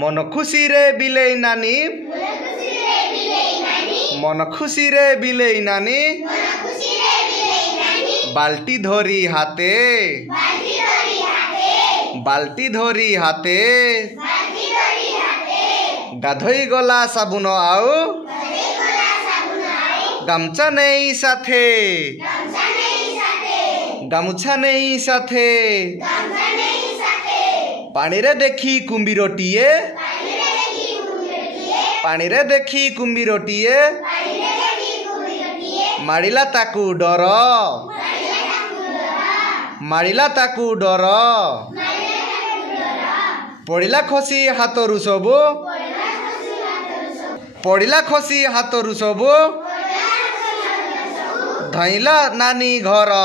मन खुशी रे बिलेई नानी मन खुशी रे बिलेई नानी बाल्टी धरी हाथे गाधोई गला साबुन आउ गामछा नहीं साथे पानी रे देखी कुंबीरटीए मारिला ताकू डर पड़िला खसी हाथरू सबु धाइला नानी घर